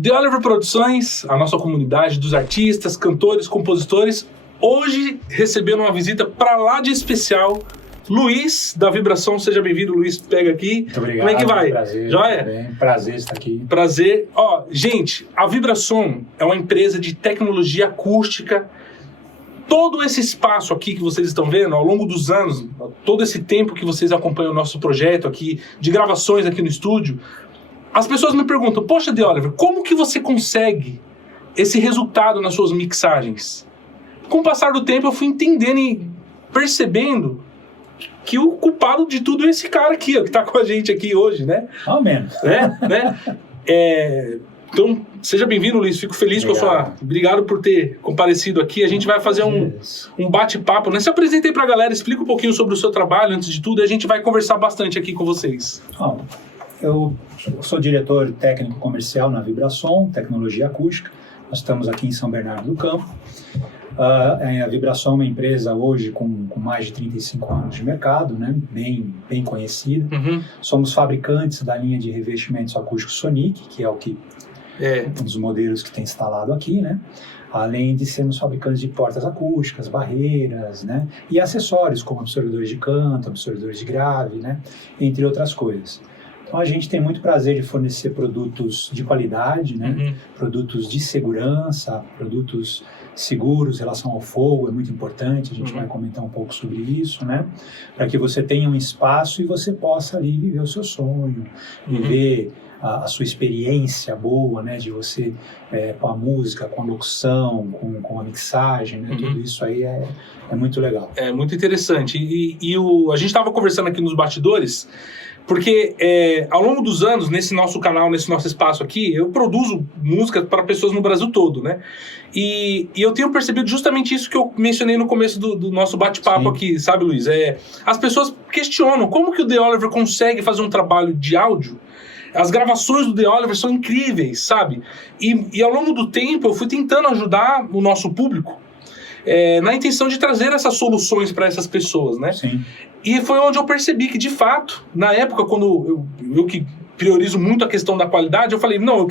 The Oliver Produções, a nossa comunidade dos artistas, cantores, compositores, hoje recebendo uma visita pra lá de especial, Luiz, da Vibração. Seja bem-vindo, Luiz, pega aqui. Muito obrigado. Como é que vai? Prazer. Joia? Bem, prazer estar aqui. Prazer. Ó, gente, a Vibração é uma empresa de tecnologia acústica. Todo esse espaço aqui que vocês estão vendo, ao longo dos anos, todo esse tempo que vocês acompanham o nosso projeto aqui, de gravações aqui no estúdio, as pessoas me perguntam, poxa, The Oliver, como que você consegue esse resultado nas suas mixagens? Com o passar do tempo eu fui entendendo e percebendo que o culpado de tudo é esse cara aqui, ó, que tá com a gente aqui hoje, né? Ao menos. Então, seja bem-vindo, Luiz. Fico feliz com a sua... Obrigado por ter comparecido aqui. A gente vai fazer um bate-papo, né? Se apresentei pra galera, explica um pouquinho sobre o seu trabalho, antes de tudo, e a gente vai conversar bastante aqui com vocês. Bom, eu sou diretor técnico comercial na Vibração, tecnologia acústica. Nós estamos aqui em São Bernardo do Campo. A Vibração é uma empresa hoje com mais de 35 anos de mercado, né? Bem conhecida. Uhum. Somos fabricantes da linha de revestimentos acústicos Sonic, que é um dos modelos que tem instalado aqui, né? Além de sermos fabricantes de portas acústicas, barreiras, né? E acessórios como absorvedores de canto, absorvedores de grave, né? Entre outras coisas. Então a gente tem muito prazer de fornecer produtos de qualidade, né? Uhum. Produtos de segurança, produtos seguros em relação ao fogo, é muito importante, a gente vai comentar um pouco sobre isso, né? Para que você tenha um espaço e você possa ali viver o seu sonho, viver a sua experiência boa, né? De você, com a música, com a locução, com a mixagem, né? Tudo isso aí é muito legal. É muito interessante. A gente estava conversando aqui nos bastidores, porque ao longo dos anos, nesse nosso canal, nesse nosso espaço aqui, eu produzo música para pessoas no Brasil todo, né? E eu tenho percebido justamente isso que eu mencionei no começo do nosso bate-papo aqui, sabe, Luiz? As pessoas questionam como que o The Oliver consegue fazer um trabalho de áudio. As gravações do The Oliver são incríveis, sabe? E ao longo do tempo eu fui tentando ajudar o nosso público na intenção de trazer essas soluções para essas pessoas, né? Sim. E foi onde eu percebi que, de fato, na época, quando eu que priorizo muito a questão da qualidade, eu falei, não,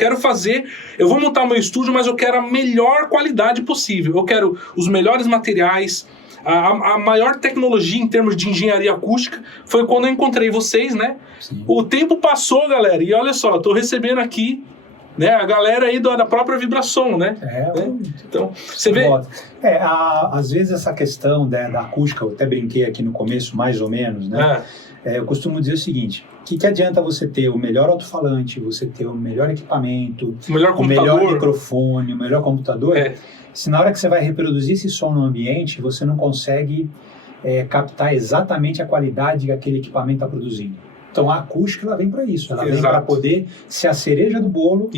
eu vou montar o meu estúdio, mas eu quero a melhor qualidade possível. Eu quero os melhores materiais, a maior tecnologia em termos de engenharia acústica. Foi quando eu encontrei vocês, né? Sim. O tempo passou, galera, e olha só, eu tô recebendo aqui, né, a galera aí da própria Vibração, né? Então, você vê... Às vezes essa questão da acústica, eu até brinquei aqui no começo, mais ou menos, né? Eu costumo dizer o seguinte, que adianta você ter o melhor alto-falante, você ter o melhor equipamento, o melhor microfone, o melhor computador, se na hora que você vai reproduzir esse som no ambiente, você não consegue captar exatamente a qualidade que aquele equipamento está produzindo. Então a acústica ela vem para isso, ela vem para poder ser a cereja do bolo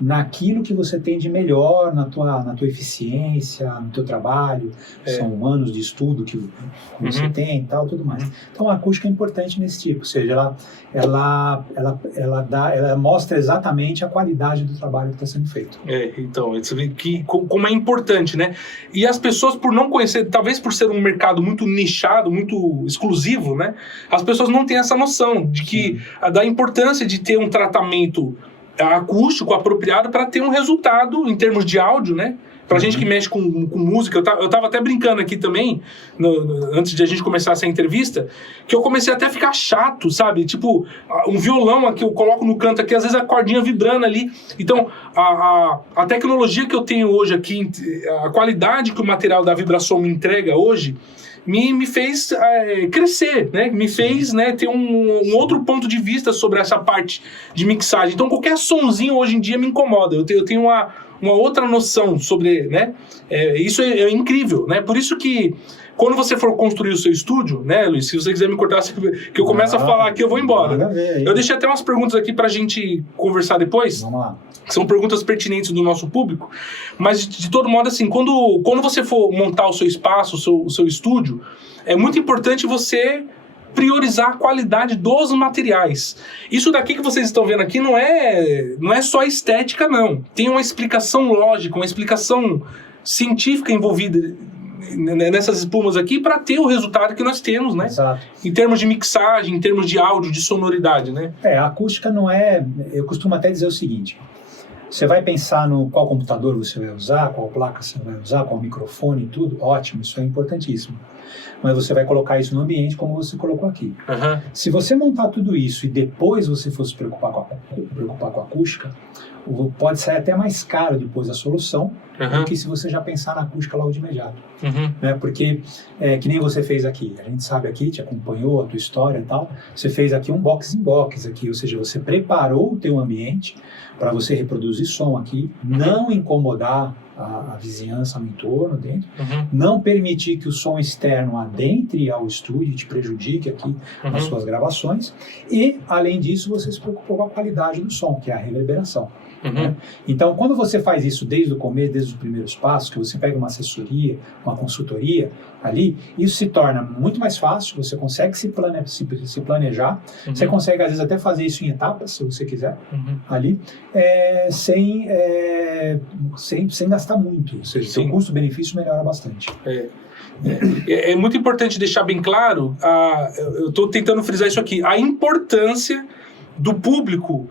naquilo que você tem de melhor na tua eficiência, no teu trabalho, são anos de estudo que você tem e tal, tudo mais. Então a acústica é importante nesse tipo, ou seja, ela mostra exatamente a qualidade do trabalho que está sendo feito. Então, você vê como é importante, né? E as pessoas, por não conhecer, talvez por ser um mercado muito nichado, muito exclusivo, né? As pessoas não têm essa noção da importância de ter um tratamento acústico apropriado para ter um resultado em termos de áudio, né? Pra gente que mexe com música, eu tava até brincando aqui também, antes de a gente começar essa entrevista, que eu comecei até a ficar chato, sabe? Tipo, um violão aqui, eu coloco no canto aqui, às vezes a cordinha vibrando ali. Então, a tecnologia que eu tenho hoje aqui, a qualidade que o material da Vibração me entrega hoje, me fez crescer, né? Me fez, né, ter um outro ponto de vista sobre essa parte de mixagem. Então, qualquer sonzinho hoje em dia me incomoda. Eu tenho uma outra noção sobre, né? Isso é incrível, né? Por isso que quando você for construir o seu estúdio, né, Luiz? Se você quiser me cortar, que eu começo a falar aqui, eu vou embora. Eu deixei até umas perguntas aqui pra gente conversar depois. Vamos lá. São perguntas pertinentes do nosso público, mas de todo modo, assim, quando você for montar o seu espaço, o seu estúdio, é muito importante você priorizar a qualidade dos materiais. Isso daqui que vocês estão vendo aqui não é só estética, não. Tem uma explicação lógica, uma explicação científica envolvida nessas espumas aqui para ter o resultado que nós temos, né? Exato. Em termos de mixagem, em termos de áudio, de sonoridade, né? A acústica não é... Eu costumo até dizer o seguinte... Você vai pensar no qual computador você vai usar, qual placa você vai usar, qual microfone e tudo, ótimo, isso é importantíssimo. Mas você vai colocar isso no ambiente como você colocou aqui. Se você montar tudo isso e depois você for se preocupar com a acústica, pode sair até mais caro depois a solução do que se você já pensar na acústica logo de imediato. Né? Porque, que nem você fez aqui, a gente sabe aqui, te acompanhou a tua história e tal, você fez aqui um box-in-box aqui, ou seja, você preparou o teu ambiente para você reproduzir som aqui, não incomodar a vizinhança no entorno, dentro, não permitir que o som externo adentre ao estúdio e te prejudique aqui nas suas gravações, e, além disso, você se preocupou com a qualidade do som, que é a reverberação. Né? Então, quando você faz isso desde o começo, desde os primeiros passos, que você pega uma assessoria, uma consultoria ali, isso se torna muito mais fácil, você consegue se planejar, você consegue, às vezes, até fazer isso em etapas, se você quiser, ali, sem gastar muito, ou seja, o custo-benefício melhora bastante. É muito importante deixar bem claro, eu estou tentando frisar isso aqui, a importância do público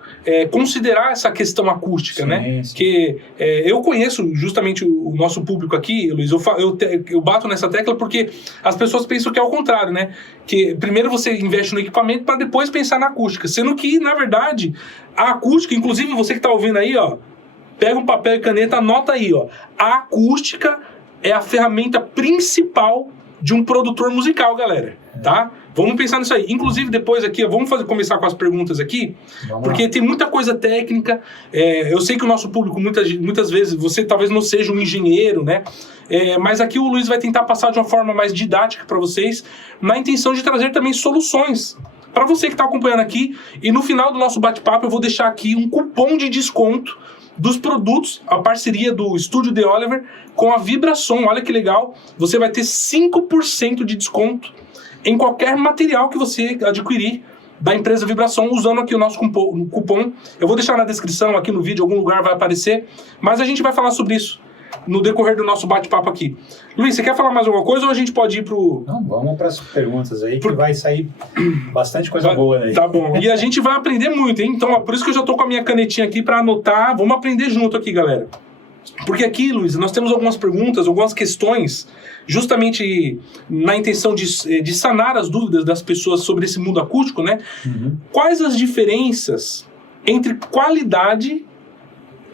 considerar essa questão acústica, né? Que eu conheço justamente o nosso público aqui, Luiz, eu bato nessa tecla porque as pessoas pensam que é o contrário, né? Que primeiro você investe no equipamento para depois pensar na acústica, sendo que, na verdade, a acústica, inclusive você que está ouvindo aí, ó, pega um papel e caneta, anota aí, ó, a acústica é a ferramenta principal de um produtor musical, galera, tá? Vamos pensar nisso aí. Inclusive, depois aqui, vamos começar com as perguntas aqui, porque tem muita coisa técnica. Eu sei que o nosso público, muitas vezes, você talvez não seja um engenheiro, né? Mas aqui o Luiz vai tentar passar de uma forma mais didática para vocês, na intenção de trazer também soluções para você que está acompanhando aqui. E no final do nosso bate-papo, eu vou deixar aqui um cupom de desconto dos produtos, a parceria do Estúdio The Oliver com a Vibrasom. Olha que legal, você vai ter 5% de desconto em qualquer material que você adquirir da empresa Vibrasom, usando aqui o nosso cupom. Eu vou deixar na descrição, aqui no vídeo, em algum lugar vai aparecer, mas a gente vai falar sobre isso no decorrer do nosso bate-papo aqui. Luiz, você quer falar mais alguma coisa ou a gente pode ir pro... Não, vamos para as perguntas aí, que vai sair bastante coisa boa aí. Tá bom, e a gente vai aprender muito, hein? Então, por isso que eu já tô com a minha canetinha aqui para anotar. Vamos aprender junto aqui, galera. Porque aqui, Luiz, nós temos algumas perguntas, algumas questões, justamente na intenção de sanar as dúvidas das pessoas sobre esse mundo acústico, né? Quais as diferenças entre qualidade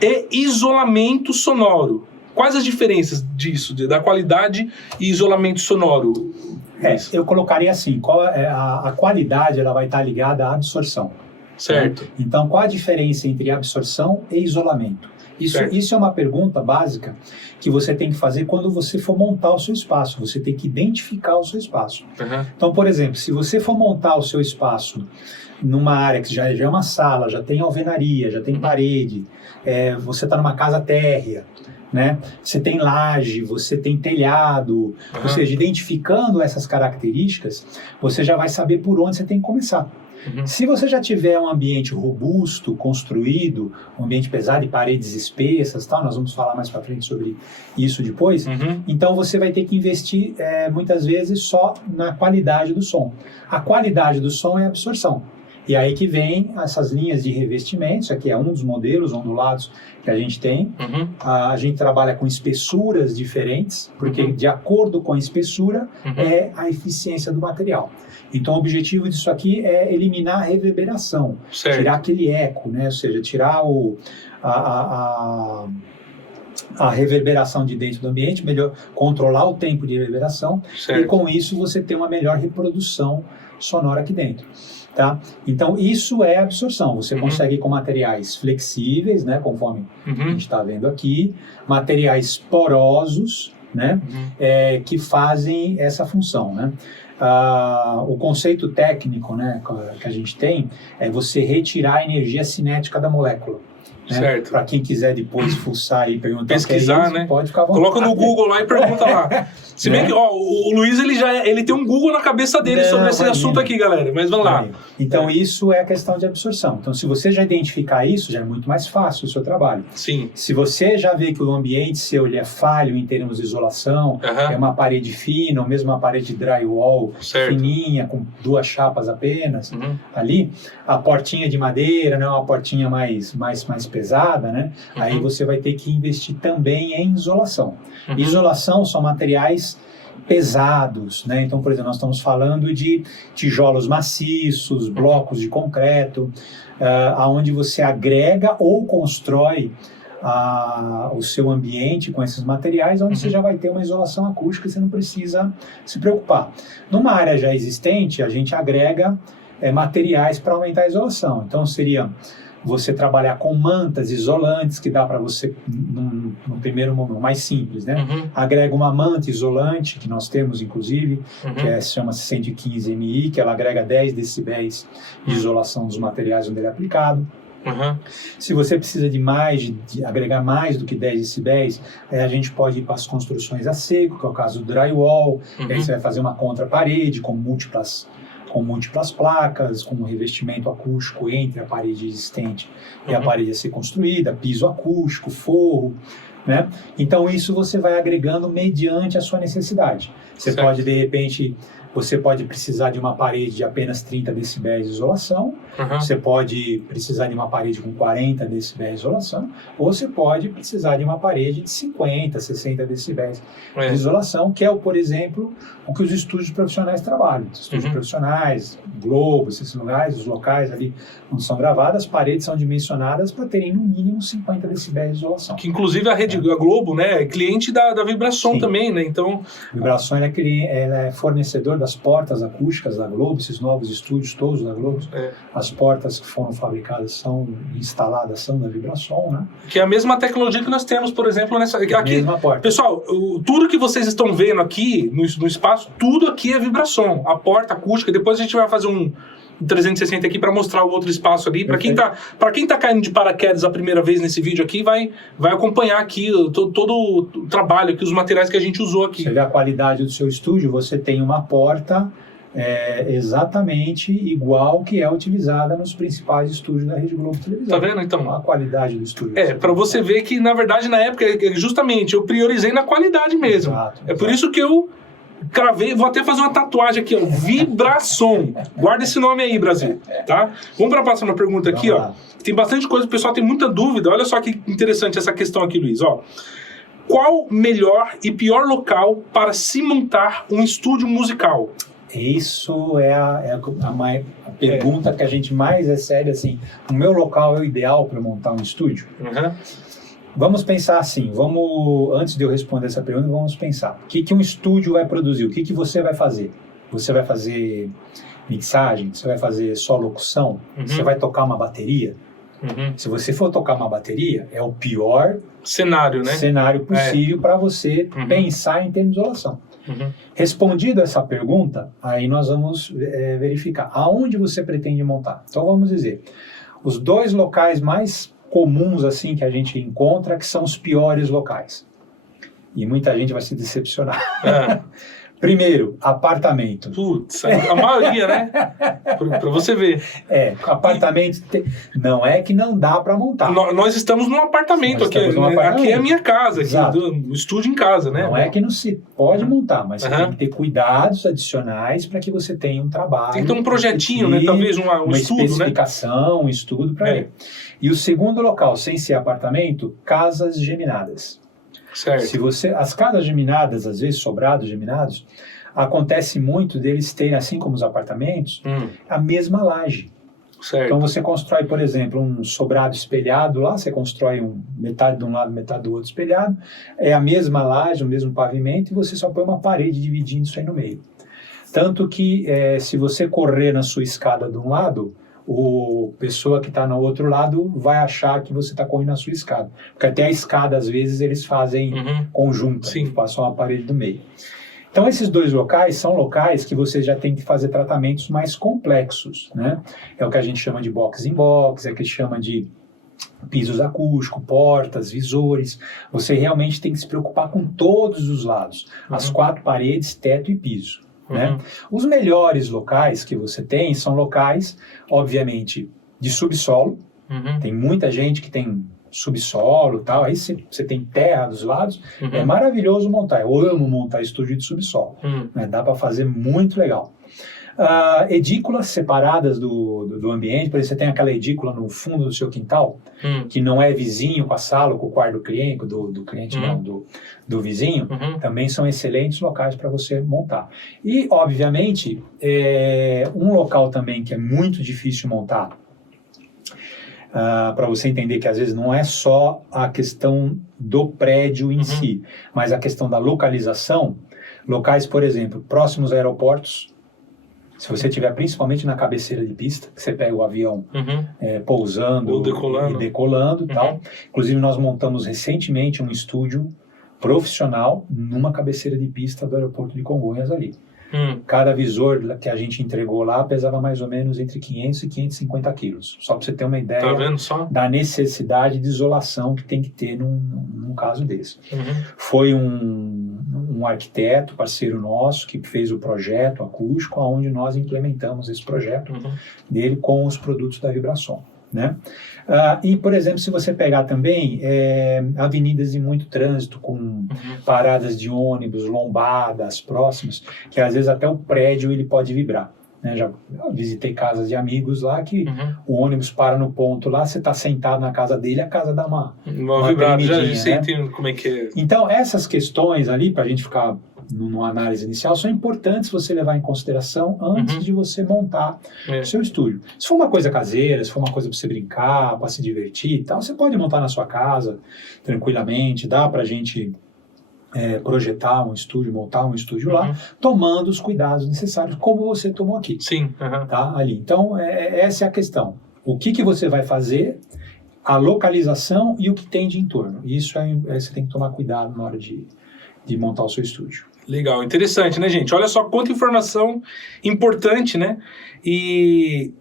e isolamento sonoro? Quais as diferenças disso, da qualidade e isolamento sonoro? Eu colocaria assim, a qualidade ela vai estar ligada à absorção. Certo. Né? Então, qual a diferença entre absorção e isolamento? Isso é uma pergunta básica que você tem que fazer quando você for montar o seu espaço. Você tem que identificar o seu espaço. Então, por exemplo, se você for montar o seu espaço numa área que já é uma sala, já tem alvenaria, já tem parede, você está numa casa térrea, né? Você tem laje, você tem telhado, ou seja, identificando essas características, você já vai saber por onde você tem que começar. Se você já tiver um ambiente robusto, construído, um ambiente pesado e paredes espessas, tal, nós vamos falar mais para frente sobre isso depois, então você vai ter que investir muitas vezes só na qualidade do som. A qualidade do som é a absorção. E aí que vem essas linhas de revestimentos, aqui é um dos modelos ondulados que a gente tem. A gente trabalha com espessuras diferentes, porque de acordo com a espessura é a eficiência do material. Então o objetivo disso aqui é eliminar a reverberação, tirar aquele eco, né? Ou seja, tirar a reverberação de dentro do ambiente, melhor controlar o tempo de reverberação, e com isso você ter uma melhor reprodução sonora aqui dentro. Tá? Então, isso é absorção. Você consegue com materiais flexíveis, né, conforme a gente está vendo aqui, materiais porosos, né, que fazem essa função. Né? O conceito técnico, né, que a gente tem é você retirar a energia cinética da molécula. Né? Para quem quiser depois fuçar e perguntar, pesquisar, né? Pode ficar à vontade. Coloca no Google lá e pergunta lá. Se bem que o Luiz ele tem um Google na cabeça dele sobre esse assunto aqui, galera. Mas vamos lá. Então isso é a questão de absorção. Então se você já identificar isso, já é muito mais fácil o seu trabalho. Sim. Se você já vê que o ambiente seu ele é falho em termos de isolação, é uma parede fina, ou mesmo uma parede de drywall fininha, com 2 chapas apenas, ali, a portinha de madeira não é uma portinha mais pesada, pesada, né? Aí você vai ter que investir também em isolação. Isolação são materiais pesados, né? Então, por exemplo, nós estamos falando de tijolos maciços, blocos de concreto, aonde você agrega ou constrói o seu ambiente com esses materiais, onde você já vai ter uma isolação acústica e você não precisa se preocupar. Numa área já existente, a gente agrega materiais para aumentar a isolação. Então, seria você trabalhar com mantas isolantes, que dá para você, no primeiro momento, mais simples, né? Agrega uma manta isolante, que nós temos, inclusive, que chama-se 115 MI, que ela agrega 10 decibéis de isolação dos materiais onde ele é aplicado. Se você precisa de agregar mais do que 10 decibéis, a gente pode ir para as construções a seco, que é o caso do drywall, aí você vai fazer uma contraparede com múltiplas placas, com um revestimento acústico entre a parede existente e a parede a ser construída, piso acústico, forro, né? Então isso você vai agregando mediante a sua necessidade. Você pode, de repente, você pode precisar de uma parede de apenas 30 decibéis de isolação, você pode precisar de uma parede com 40 decibéis de isolação, ou você pode precisar de uma parede de 50, 60 decibéis de isolação, que é, por exemplo, o que os estúdios profissionais trabalham. Estúdios profissionais, Globo, esses lugares, os locais ali onde são gravadas, as paredes são dimensionadas para terem no mínimo 50 decibéis de isolação. Que inclusive a rede a Globo, né, é cliente da Vibrason também, né? Então, Vibrason ela é fornecedor das portas acústicas da Globo, esses novos estúdios todos da Globo. As portas que foram fabricadas instaladas são da Vibrason, né? Que é a mesma tecnologia que nós temos, por exemplo, nessa aqui. Mesma porta. Pessoal, tudo que vocês estão vendo aqui no espaço, tudo aqui é Vibrason. A porta acústica, depois a gente vai fazer um 360 aqui para mostrar o outro espaço ali. Para quem tá caindo de paraquedas a primeira vez nesse vídeo aqui, vai acompanhar aqui todo o trabalho, aqui, os materiais que a gente usou aqui. Você vê a qualidade do seu estúdio, você tem uma porta exatamente igual que é utilizada nos principais estúdios da Rede Globo Televisão. Tá vendo, então? A qualidade do estúdio. Para você ver que, na verdade, na época, justamente, eu priorizei na qualidade mesmo. Exato. Por isso que eu cravei, vou até fazer uma tatuagem aqui, ó, Vibrason. Guarda esse nome aí, Brasil, tá? Vamos para a próxima pergunta aqui, ó. Tem bastante coisa, o pessoal tem muita dúvida. Olha só que interessante essa questão aqui, Luiz, ó. Qual melhor e pior local para se montar um estúdio musical? Isso é a pergunta que a gente mais recebe, assim, o meu local é o ideal para montar um estúdio? Vamos pensar assim, antes de eu responder essa pergunta, vamos pensar. O que um estúdio vai produzir? O que você vai fazer? Você vai fazer mixagem? Você vai fazer só locução? Você vai tocar uma bateria? Se você for tocar uma bateria, é o pior cenário, né? Cenário possível para você pensar em termos de isolação. Respondido essa pergunta, aí nós vamos verificar aonde você pretende montar. Então vamos dizer, os dois locais mais comuns assim que a gente encontra, que são os piores locais. E muita gente vai se decepcionar. Primeiro, apartamento. Putz, a maioria, né? Pra você ver. Apartamento. Não é que não dá para montar. Nós estamos num apartamento aqui. Aqui é a minha casa, aqui, o estúdio em casa, né? Não é que não se pode montar, mas você tem que ter cuidados adicionais para que você tenha um trabalho. Tem que ter um projetinho, né? Talvez um uma estudo, especificação, um estudo para ver. E o segundo local, sem ser apartamento, casas geminadas. Certo. As casas geminadas, às vezes sobrados geminados, acontece muito deles terem, assim como os apartamentos, a mesma laje. Certo. Então você constrói, por exemplo, um sobrado espelhado lá, você constrói metade de um lado, metade do outro espelhado, é a mesma laje, o mesmo pavimento, e você só põe uma parede dividindo isso aí no meio. Tanto que se você correr na sua escada de um lado, a pessoa que está no outro lado vai achar que você está correndo na sua escada. Porque até a escada, às vezes, eles fazem conjunta, passam uma parede do meio. Então, esses dois locais são locais que você já tem que fazer tratamentos mais complexos, né? É o que a gente chama de box-in-box, é o que chama de pisos acústicos, portas, visores. Você realmente tem que se preocupar com todos os lados, as 4 paredes, teto e piso. Né? Os melhores locais que você tem são locais, obviamente, de subsolo. Tem muita gente que tem subsolo e tal, aí você tem terra dos lados, é maravilhoso montar. Eu amo montar estúdio de subsolo, né? Dá para fazer muito legal. Edículas separadas do ambiente, por exemplo, você tem aquela edícula no fundo do seu quintal, que não é vizinho com a sala ou com o quarto do cliente, do vizinho, também são excelentes locais para você montar. E, obviamente, um local também que é muito difícil montar, para você entender que às vezes não é só a questão do prédio em si, mas a questão da localização, locais, por exemplo, próximos a aeroportos. Se você estiver principalmente na cabeceira de pista, que você pega o avião pousando ou decolando. E decolando e tal. Inclusive, nós montamos recentemente um estúdio profissional numa cabeceira de pista do aeroporto de Congonhas ali. Cada visor que a gente entregou lá pesava mais ou menos entre 500 e 550 quilos. Só para você ter uma ideia da necessidade de isolação que tem que ter num caso desse. Foi um arquiteto, parceiro nosso, que fez o projeto acústico, onde nós implementamos esse projeto dele com os produtos da Vibrason. Né? E, por exemplo, se você pegar também avenidas de muito trânsito, com paradas de ônibus, lombadas próximas, que às vezes até o prédio ele pode vibrar. Né? Já visitei casas de amigos lá que o ônibus para no ponto lá, você está sentado na casa dele, a casa dá uma vibrada, já né? sei como é que é. Então, essas questões ali, para a gente ficar numa análise inicial, são importantes você levar em consideração antes de você montar o seu estúdio. Se for uma coisa caseira, se for uma coisa para você brincar, para se divertir e tal, você pode montar na sua casa tranquilamente, dá para a gente projetar um estúdio, montar um estúdio lá, tomando os cuidados necessários, como você tomou aqui. Sim. Tá? Ali. Então, essa é a questão. O que você vai fazer, a localização e o que tem de entorno. Isso você tem que tomar cuidado na hora de montar o seu estúdio. Legal, interessante, né, gente? Olha só quanta informação importante, né? E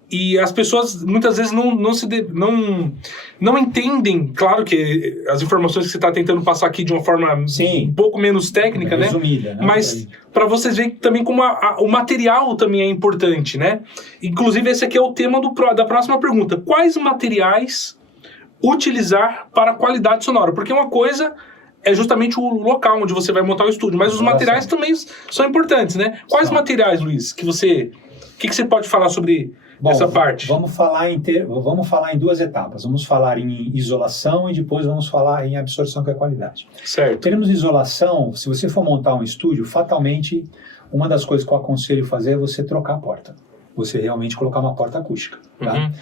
as pessoas muitas vezes não entendem, claro que as informações que você está tentando passar aqui de uma forma um pouco menos técnica, né? Resumida, né? Mas para vocês verem também como o material também é importante, né? Inclusive esse aqui é o tema da próxima pergunta. Quais materiais utilizar para a qualidade sonora? Porque uma coisa é justamente o local onde você vai montar o estúdio, mas os materiais também são importantes, né? Quais materiais, Luiz, que você pode falar sobre essa parte? Vamos falar em duas etapas. Vamos falar em isolação e depois vamos falar em absorção, que é qualidade. Certo. Em termos de isolação, se você for montar um estúdio, fatalmente, uma das coisas que eu aconselho fazer é você trocar a porta. Você realmente colocar uma porta acústica, tá?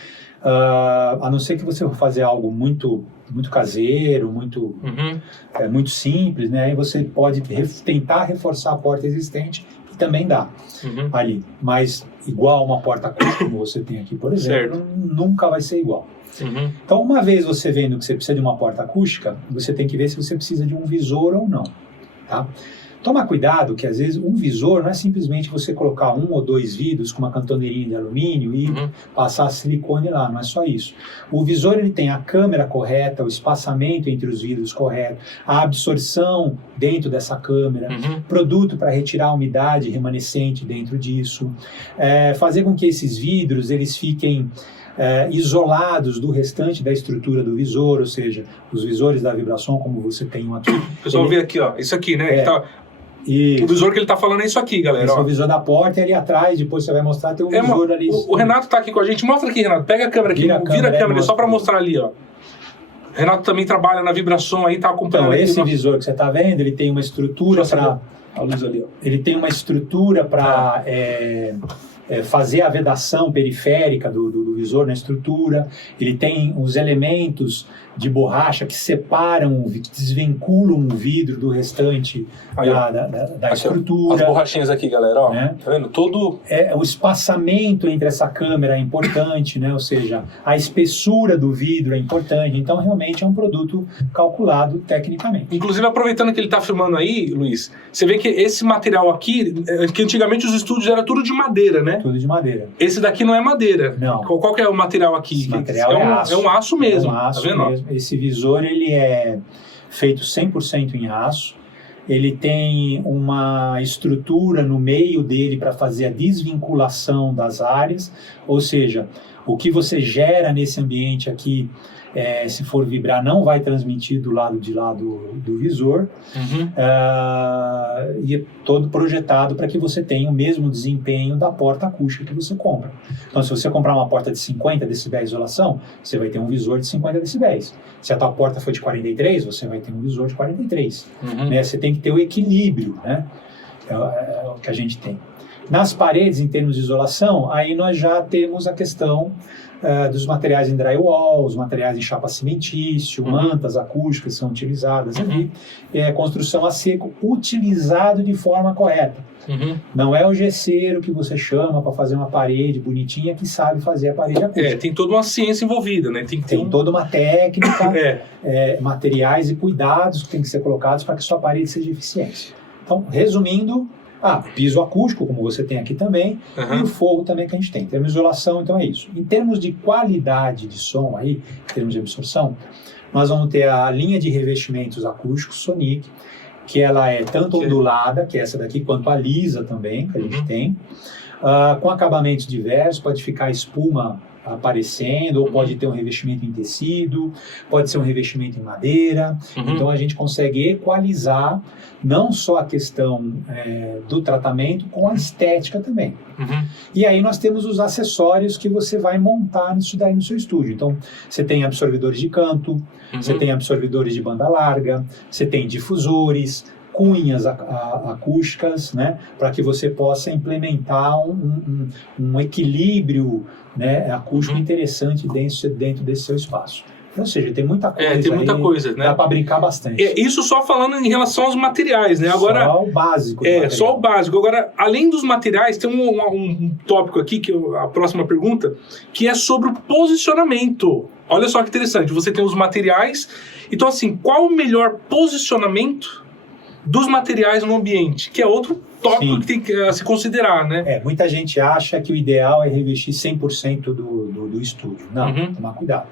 A não ser que você for fazer algo muito caseiro, muito simples, né? Aí você pode tentar reforçar a porta existente, que também dá ali. Mas igual uma porta acústica, como você tem aqui, por exemplo, nunca vai ser igual. Então, uma vez você vendo que você precisa de uma porta acústica, você tem que ver se você precisa de um visor ou não, tá? Toma cuidado que, às vezes, um visor não é simplesmente você colocar 1 ou 2 vidros com uma cantoneirinha de alumínio e passar silicone lá, não é só isso. O visor ele tem a câmera correta, o espaçamento entre os vidros correto, a absorção dentro dessa câmera, produto para retirar a umidade remanescente dentro disso, fazer com que esses vidros eles fiquem isolados do restante da estrutura do visor, ou seja, os visores da Vibrason, como você tem um aqui. O pessoal vê aqui, ó, isso aqui, né? O visor que ele tá falando é isso aqui, galera. Esse é o visor da porta e ali atrás, depois você vai mostrar, tem um visor ali. O Renato tá aqui com a gente. Mostra aqui, Renato. Pega a câmera aqui, vira a câmera só para mostrar ali, ó. Renato também trabalha na Vibrason aí, tá acompanhando. Então, esse visor que você tá vendo, ele tem uma estrutura para... A luz ali, ó. Ele tem uma estrutura para fazer a vedação periférica do visor na estrutura. Ele tem os elementos de borracha que separam, que desvinculam o vidro do restante da estrutura. As borrachinhas aqui, galera, ó. Né? Tá vendo? Todo... o espaçamento entre essa câmera é importante, né? Ou seja, a espessura do vidro é importante. Então, realmente é um produto calculado tecnicamente. Inclusive, aproveitando que ele está filmando aí, Luiz, você vê que esse material aqui, que antigamente os estúdios era tudo de madeira, né? Tudo de madeira. Esse daqui não é madeira. Não. Qual que é o material aqui? Esse material é aço. É um aço mesmo. É um aço tá vendo? Mesmo. Esse visor ele é feito 100% em aço. Ele tem uma estrutura no meio dele para fazer a desvinculação das áreas, ou seja, o que você gera nesse ambiente aqui se for vibrar, não vai transmitir do lado de lá do visor. E é todo projetado para que você tenha o mesmo desempenho da porta acústica que você compra. Então, se você comprar uma porta de 50 decibéis de isolação, você vai ter um visor de 50 decibéis. Se a tua porta for de 43, você vai ter um visor de 43. Né? Você tem que ter o equilíbrio, né? É o que a gente tem. Nas paredes, em termos de isolação, aí nós já temos a questão dos materiais em drywall, os materiais em chapa cimentício, mantas acústicas que são utilizadas ali, construção a seco, utilizado de forma correta. Não é o gesseiro que você chama para fazer uma parede bonitinha que sabe fazer a parede acústica. Tem toda uma ciência envolvida, né? Tem toda uma técnica, materiais e cuidados que tem que ser colocados para que sua parede seja eficiente. Então, resumindo, piso acústico, como você tem aqui também, e o forro também que a gente tem. Em termos de isolação, então é isso. Em termos de qualidade de som, aí, em termos de absorção, nós vamos ter a linha de revestimentos acústicos Sonic, que ela é tanto ondulada, que é essa daqui, quanto a lisa também, que a gente tem, com acabamentos diversos, pode ficar espuma aparecendo, ou pode ter um revestimento em tecido, pode ser um revestimento em madeira. Então a gente consegue equalizar não só a questão do tratamento, com a estética também. E aí nós temos os acessórios que você vai montar nisso daí no seu estúdio. Então você tem absorvedores de canto, você tem absorvedores de banda larga, você tem difusores, cunhas acústicas, né, para que você possa implementar um equilíbrio, né, acústico interessante dentro desse seu espaço. Ou seja, tem muita coisa. Tem muita coisa, né? Dá para brincar bastante. Isso só falando em relação aos materiais, né? Agora, só o básico. Só o básico. Agora, além dos materiais, tem um tópico aqui, que é a próxima pergunta, que é sobre o posicionamento. Olha só que interessante. Você tem os materiais. Então, assim, qual o melhor posicionamento dos materiais no ambiente? Que é outro tópico que tem que se considerar, né? Muita gente acha que o ideal é revestir 100% do estúdio. Não, tomar cuidado.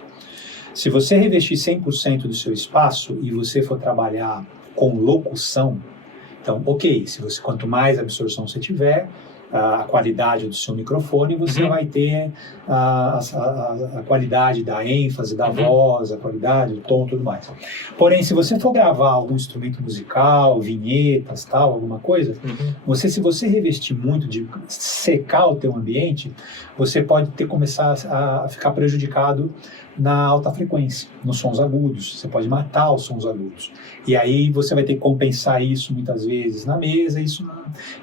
Se você revestir 100% do seu espaço e você for trabalhar com locução, então, quanto mais absorção você tiver, a qualidade do seu microfone, você vai ter a qualidade da ênfase, da voz, a qualidade do tom e tudo mais. Porém, se você for gravar algum instrumento musical, vinhetas, tal, alguma coisa, se você revestir muito, de secar o teu ambiente, você pode começar a ficar prejudicado na alta frequência, nos sons agudos. Você pode matar os sons agudos. E aí você vai ter que compensar isso muitas vezes na mesa, isso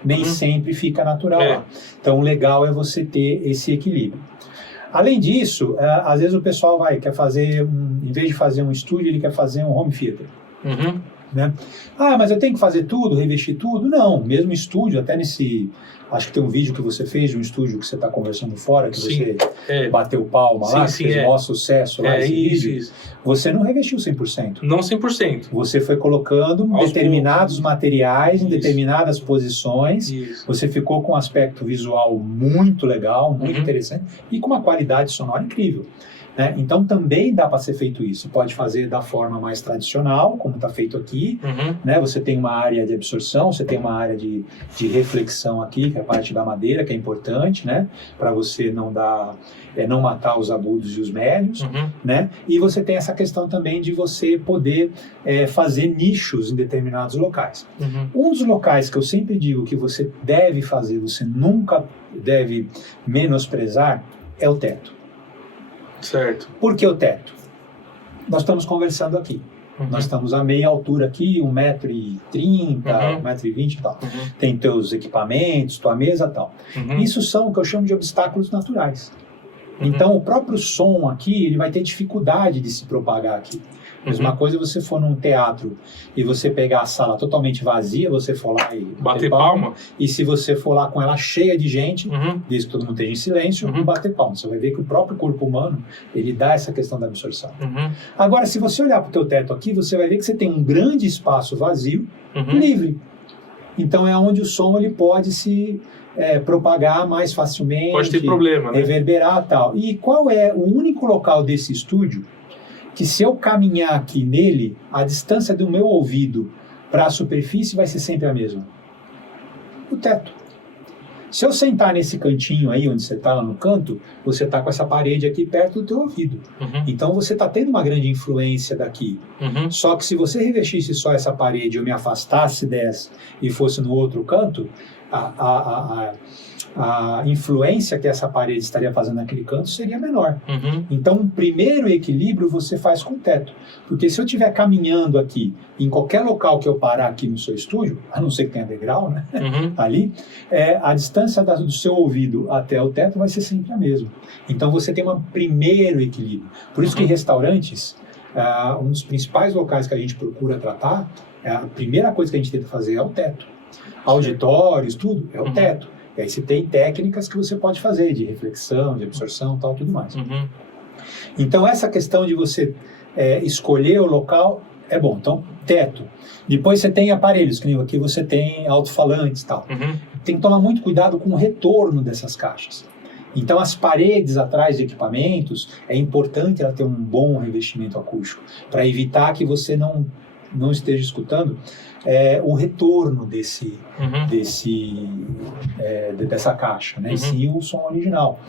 nem sempre fica natural. Então o legal é você ter esse equilíbrio. Além disso, às vezes o pessoal quer fazer, em vez de fazer um estúdio, ele quer fazer um home theater. Né? Mas eu tenho que fazer tudo, revestir tudo? Não, mesmo estúdio, até acho que tem um vídeo que você fez de um estúdio que você está conversando fora, que você bateu palma lá, que fez o maior sucesso lá, esse vídeo. Isso. Você não revestiu 100%. Não 100%. Você foi colocando determinados materiais em determinadas posições. Você ficou com um aspecto visual muito legal, muito interessante, e com uma qualidade sonora incrível. Né? Então também dá para ser feito isso. Pode fazer da forma mais tradicional, como está feito aqui. Né? Você tem uma área de absorção, você tem uma área de reflexão aqui, que é a parte da madeira, que é importante, né? Para você não matar os agudos e os médios. Né? E você tem essa questão também de você poder fazer nichos em determinados locais. Um dos locais que eu sempre digo que você deve fazer, você nunca deve menosprezar, é o teto. Certo. Por que o teto? Nós estamos conversando aqui. Nós estamos a meia altura aqui, 1,30 m, 1,20 m e tal. Tem teus equipamentos, tua mesa e tal. Isso são o que eu chamo de obstáculos naturais. Então, o próprio som aqui, ele vai ter dificuldade de se propagar aqui. Mesma coisa você for num teatro e você pegar a sala totalmente vazia, você for lá e bater palma. E se você for lá com ela cheia de gente, desde que todo mundo esteja em silêncio, e bater palma. Você vai ver que o próprio corpo humano, ele dá essa questão da absorção. Agora, se você olhar para o teu teto aqui, você vai ver que você tem um grande espaço vazio, livre. Então é onde o som ele pode se propagar mais facilmente. Pode ter problema, né? Reverberar e tal. E qual é o único local desse estúdio que se eu caminhar aqui nele, a distância do meu ouvido para a superfície vai ser sempre a mesma? O teto. Se eu sentar nesse cantinho aí, onde você está lá no canto, você está com essa parede aqui perto do teu ouvido. Então você está tendo uma grande influência daqui. Só que se você revestisse só essa parede, eu me afastasse dessa e fosse no outro canto, a influência que essa parede estaria fazendo naquele canto seria menor. Então, o primeiro equilíbrio você faz com o teto. Porque se eu estiver caminhando aqui, em qualquer local que eu parar aqui no seu estúdio, a não ser que tenha degrau, né? Ali, a distância do seu ouvido até o teto vai ser sempre a mesma. Então, você tem um primeiro equilíbrio. Por isso que em restaurantes, um dos principais locais que a gente procura tratar, a primeira coisa que a gente tenta fazer é o teto. Auditórios, tudo, é o teto. E aí você tem técnicas que você pode fazer, de reflexão, de absorção, tal, tudo mais. Então, essa questão de você escolher o local é bom. Então, teto. Depois você tem aparelhos, que nem aqui você tem alto-falantes e tal. Tem que tomar muito cuidado com o retorno dessas caixas. Então, as paredes atrás de equipamentos, é importante ela ter um bom revestimento acústico, para evitar que você não esteja escutando o retorno dessa caixa, né? E sim o som original.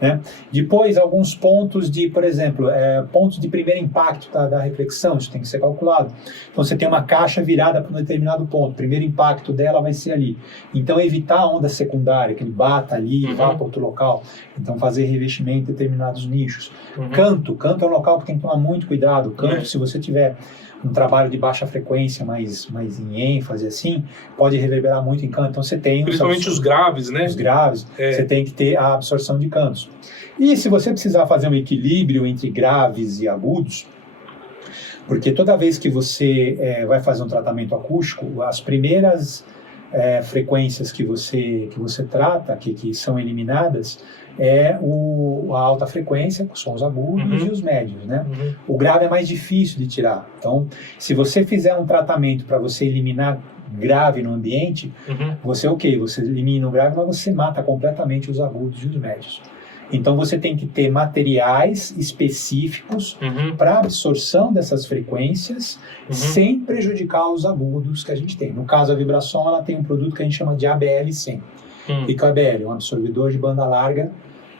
Né? Depois, alguns pontos de, por exemplo, pontos de primeiro impacto da reflexão, isso tem que ser calculado. Então, você tem uma caixa virada para um determinado ponto, o primeiro impacto dela vai ser ali. Então, evitar a onda secundária, que ele bata ali e vá para outro local. Então, fazer revestimento em determinados nichos. Canto é um local que tem que tomar muito cuidado. Canto, se você tiver um trabalho de baixa frequência, mais em ênfase, assim, pode reverberar muito em canto. Então, você tem... Principalmente os graves, né? Os graves, você tem que ter a absorção de cantos. E se você precisar fazer um equilíbrio entre graves e agudos, porque toda vez que você vai fazer um tratamento acústico, as primeiras frequências que você trata, que são eliminadas, a alta frequência, que são os agudos e os médios, né? O grave é mais difícil de tirar. Então, se você fizer um tratamento para você eliminar grave no ambiente, você elimina o grave, mas você mata completamente os agudos e os médios. Então, você tem que ter materiais específicos para absorção dessas frequências, sem prejudicar os agudos que a gente tem. No caso, a vibração, ela tem um produto que a gente chama de ABL100. O que é o ABL? Um absorvedor de banda larga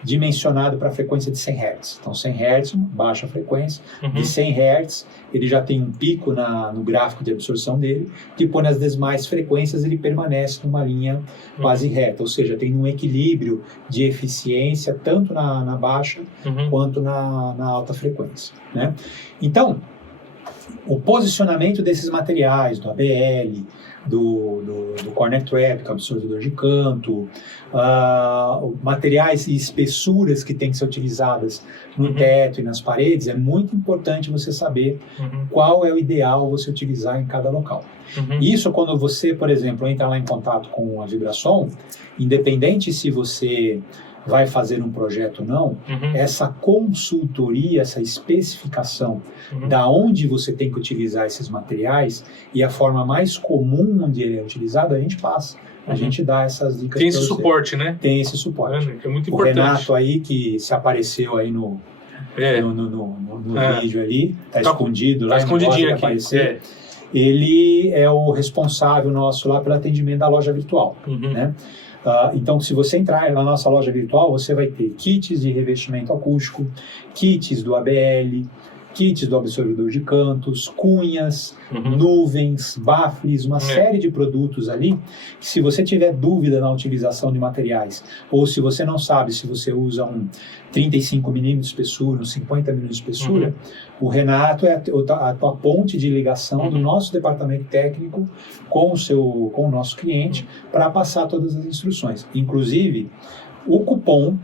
dimensionado para a frequência de 100 Hz. Então, 100 Hz, baixa frequência. De 100 Hz, ele já tem um pico no gráfico de absorção dele, que põe nas demais frequências, ele permanece numa linha quase reta. Ou seja, tem um equilíbrio de eficiência, tanto na baixa quanto na alta frequência. Né? Então, o posicionamento desses materiais, do ABL, do corner trap, que é o absorvedor de canto, materiais e espessuras que têm que ser utilizadas no teto e nas paredes, é muito importante você saber qual é o ideal você utilizar em cada local. Isso quando você, por exemplo, entra lá em contato com a Vibrason, independente se você vai fazer um projeto ou não, essa consultoria, essa especificação da onde você tem que utilizar esses materiais e a forma mais comum onde ele é utilizado, a gente passa. A gente dá essas dicas. Tem esse suporte, né? Tem esse suporte. É muito importante. O Renato aí, que se apareceu aí no vídeo ali, tá escondido lá. Tá escondidinho aqui. Ele é o responsável nosso lá pelo atendimento da loja virtual, né? Então, se você entrar na nossa loja virtual, você vai ter kits de revestimento acústico, kits do ABL, kits do absorvedor de cantos, cunhas, nuvens, baffles, uma série de produtos ali, que se você tiver dúvida na utilização de materiais, ou se você não sabe se você usa um 35 mm de espessura, um 50 mm de espessura, o Renato é a tua ponte de ligação do nosso departamento técnico com o nosso cliente para passar todas as instruções. Inclusive, o cupom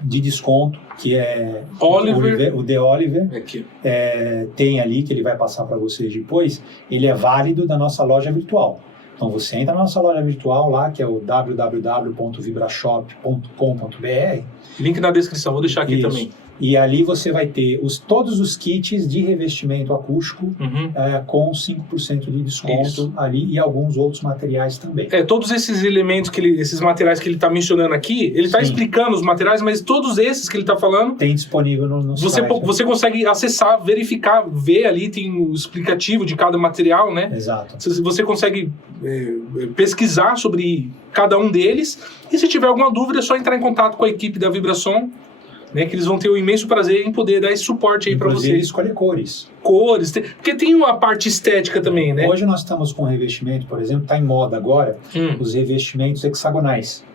de desconto, que é o The Oliver, tem ali, que ele vai passar para vocês depois, ele é válido da nossa loja virtual. Então, você entra na nossa loja virtual lá, que é o www.vibrashop.com.br. Link na descrição, vou deixar aqui também. E ali você vai ter todos os kits de revestimento acústico com 5% de desconto ali e alguns outros materiais também. Todos esses elementos, esses materiais que ele está mencionando aqui, ele está explicando os materiais, mas todos esses que ele está falando... Tem disponível no site. Você consegue acessar, verificar, ver ali, tem o explicativo de cada material, né? Exato. Você consegue pesquisar sobre cada um deles, e se tiver alguma dúvida é só entrar em contato com a equipe da Vibrason, né, que eles vão ter o imenso prazer em poder dar esse suporte aí para vocês. Escolher cores. Porque tem uma parte estética também, né? Hoje nós estamos com revestimento, por exemplo, está em moda agora, os revestimentos hexagonais.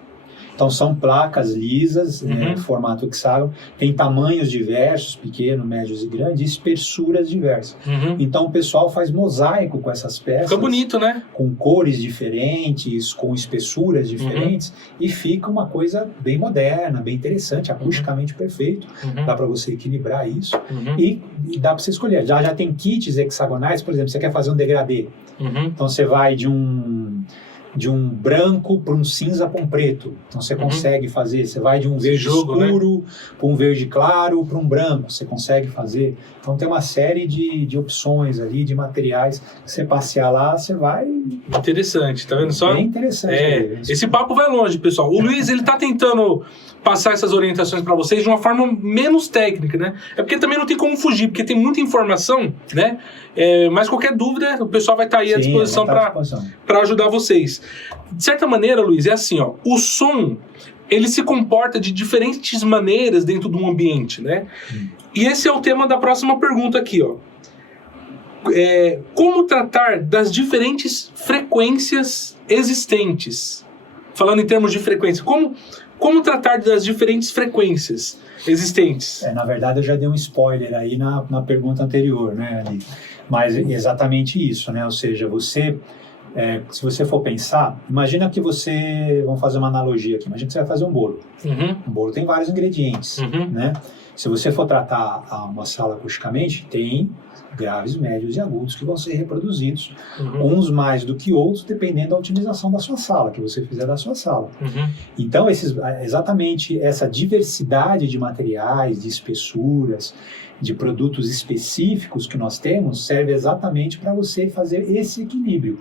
Então são placas lisas, formato hexágono, tem tamanhos diversos, pequeno, médios e grandes, espessuras diversas. Então o pessoal faz mosaico com essas peças. Fica bonito, né? Com cores diferentes, com espessuras diferentes, e fica uma coisa bem moderna, bem interessante, acusticamente perfeito. Dá para você equilibrar isso e dá para você escolher. Já tem kits hexagonais, por exemplo, você quer fazer um degradê. Então você vai de um branco para um cinza para um preto. Então você consegue fazer, você vai de um verde escuro, né, para um verde claro, para um branco, você consegue fazer. Então tem uma série de opções ali, de materiais, você passear lá, você vai... Interessante, tá vendo só? Bem interessante. Esse papo vai longe, pessoal. O Luiz, ele tá tentando passar essas orientações para vocês de uma forma menos técnica, né? É porque também não tem como fugir, porque tem muita informação, né? Mas qualquer dúvida, o pessoal vai estar aí à disposição para ajudar vocês. De certa maneira, Luiz, é assim, ó, o som, ele se comporta de diferentes maneiras dentro de um ambiente, né? E esse é o tema da próxima pergunta aqui, ó. Como tratar das diferentes frequências existentes? Falando em termos de frequência, como tratar das diferentes frequências existentes? Na verdade, eu já dei um spoiler aí na pergunta anterior, né, Ali? Mas exatamente isso, né? Ou seja, se você for pensar, imagina que vamos fazer uma analogia aqui, imagina que você vai fazer um bolo. Um bolo tem vários ingredientes, né? Se você for tratar uma sala acusticamente, tem graves, médios e agudos que vão ser reproduzidos, uns mais do que outros, dependendo da utilização da sua sala, que você fizer da sua sala. Então, exatamente essa diversidade de materiais, de espessuras, de produtos específicos que nós temos, serve exatamente para você fazer esse equilíbrio,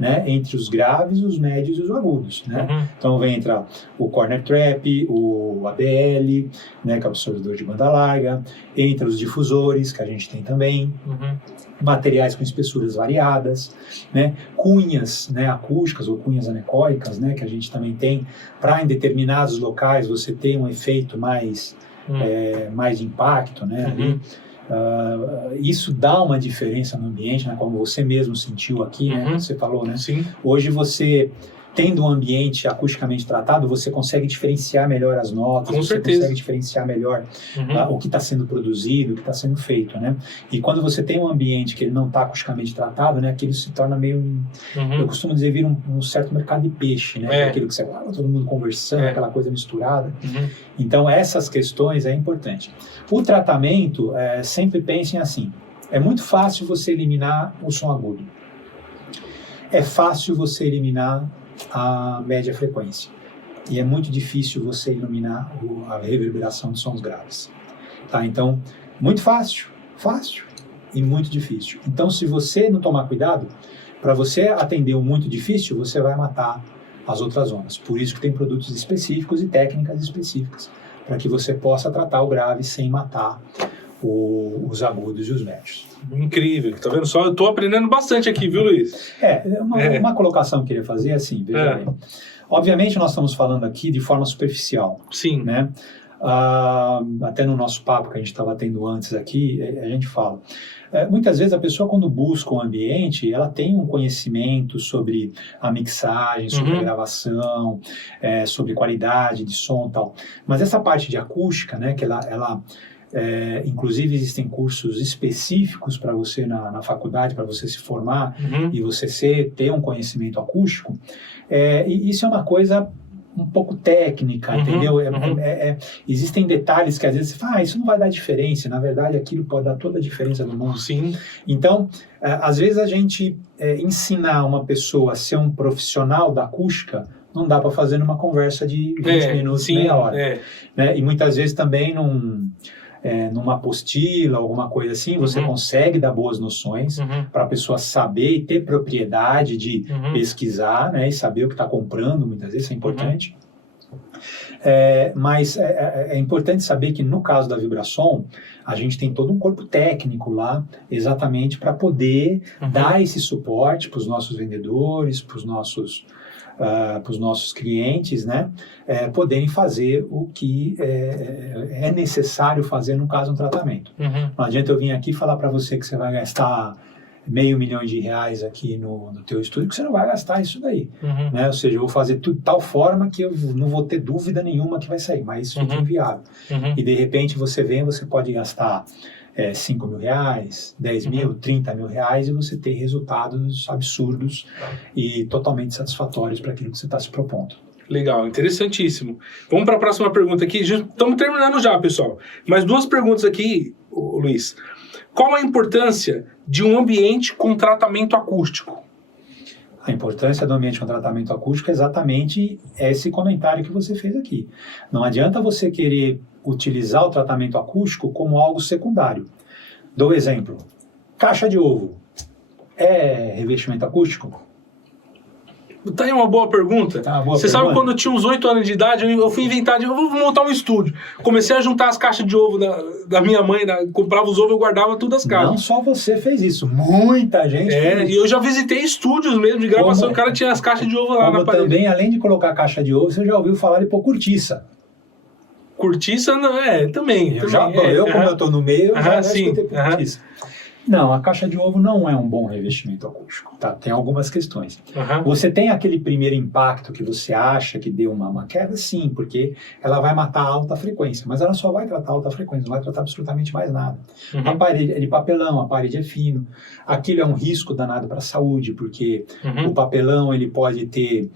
né, entre os graves, os médios e os agudos, né? Então entra o corner trap, o ABL, né, que é o absorvedor de banda larga, entra os difusores, que a gente tem também, materiais com espessuras variadas, né, cunhas, né, acústicas ou cunhas anecoicas, né, que a gente também tem, para em determinados locais você ter um efeito mais de impacto, né, ali. Isso dá uma diferença no ambiente, né, como você mesmo sentiu aqui, né, você falou, né? Sim. Hoje você, tendo um ambiente acusticamente tratado, você consegue diferenciar melhor as notas, você consegue diferenciar melhor o que está sendo produzido, o que está sendo feito, né? E quando você tem um ambiente que ele não está acusticamente tratado, né, aquilo se torna meio, eu costumo dizer, vira um certo mercado de peixe, né? Aquilo que você todo mundo conversando, aquela coisa misturada. Então essas questões é importante. O tratamento, sempre pensem assim, é muito fácil você eliminar o som agudo. É fácil você eliminar a média frequência. E é muito difícil você eliminar a reverberação de sons graves. Tá? Então, muito fácil e muito difícil. Então, se você não tomar cuidado, para você atender o muito difícil, você vai matar as outras zonas. Por isso que tem produtos específicos e técnicas específicas, para que você possa tratar o grave sem matar os agudos e os médios. Incrível, tá vendo só? Eu tô aprendendo bastante aqui, viu, Luiz? Uma colocação que eu queria fazer é assim, veja bem. Obviamente nós estamos falando aqui de forma superficial. Sim. Né? Até no nosso papo que a gente estava tendo antes aqui, a gente fala. Muitas vezes a pessoa, quando busca um ambiente, ela tem um conhecimento sobre a mixagem, sobre a gravação, sobre qualidade de som e tal. Mas essa parte de acústica, né, que ela inclusive existem cursos específicos para você na faculdade, para você se formar e você ter um conhecimento acústico, e isso é uma coisa um pouco técnica, entendeu? Existem detalhes que às vezes você fala, isso não vai dar diferença, na verdade aquilo pode dar toda a diferença no mundo. Sim. Então, às vezes a gente ensinar uma pessoa a ser um profissional da acústica não dá para fazer numa conversa de 20 minutos, meia hora. Né? E muitas vezes também numa apostila, alguma coisa assim, você consegue dar boas noções para a pessoa saber e ter propriedade de pesquisar, né, e saber o que está comprando, muitas vezes, isso é importante. Mas é importante saber que no caso da Vibrason, a gente tem todo um corpo técnico lá, exatamente para poder dar esse suporte para os nossos vendedores, para os nossos clientes, né, poderem fazer o que é necessário fazer no caso de um tratamento. Não adianta eu vir aqui falar para você que você vai gastar R$500 mil aqui no teu estúdio, que você não vai gastar isso daí. Né? Ou seja, eu vou fazer tudo de tal forma que eu não vou ter dúvida nenhuma que vai sair, mas isso fica inviável. E de repente você pode gastar R$5 mil, R$10 mil, R$30 mil e você ter resultados absurdos e totalmente satisfatórios para aquilo que você está se propondo. Legal, interessantíssimo. Vamos para a próxima pergunta aqui. Estamos terminando já, pessoal. Mais 2 perguntas aqui, Luiz. Qual a importância de um ambiente com tratamento acústico? A importância do ambiente com tratamento acústico é exatamente esse comentário que você fez aqui. Não adianta você querer utilizar o tratamento acústico como algo secundário. Dou exemplo. Caixa de ovo. É revestimento acústico? Tá aí uma boa pergunta. Você sabe, quando eu tinha uns 8 anos de idade, eu fui inventar, eu vou montar um estúdio. Comecei a juntar as caixas de ovo da minha mãe, comprava os ovos e eu guardava tudo as caixas. Não só você fez isso, muita gente fez isso. E eu já visitei estúdios mesmo de gravação, o cara tinha as caixas de ovo lá na parede. Também, além de colocar a caixa de ovo, você já ouviu falar de pôr cortiça. Cortiça, não, também. Como eu tô no meio, eu já escutei cortiça. Não, a caixa de ovo não é um bom revestimento acústico, tá? Tem algumas questões. Você tem aquele primeiro impacto que você acha que deu uma queda? Sim, porque ela vai matar a alta frequência, mas ela só vai tratar a alta frequência, não vai tratar absolutamente mais nada. A parede é de papelão, a parede é fino. Aquilo é um risco danado para a saúde, porque o papelão ele pode ter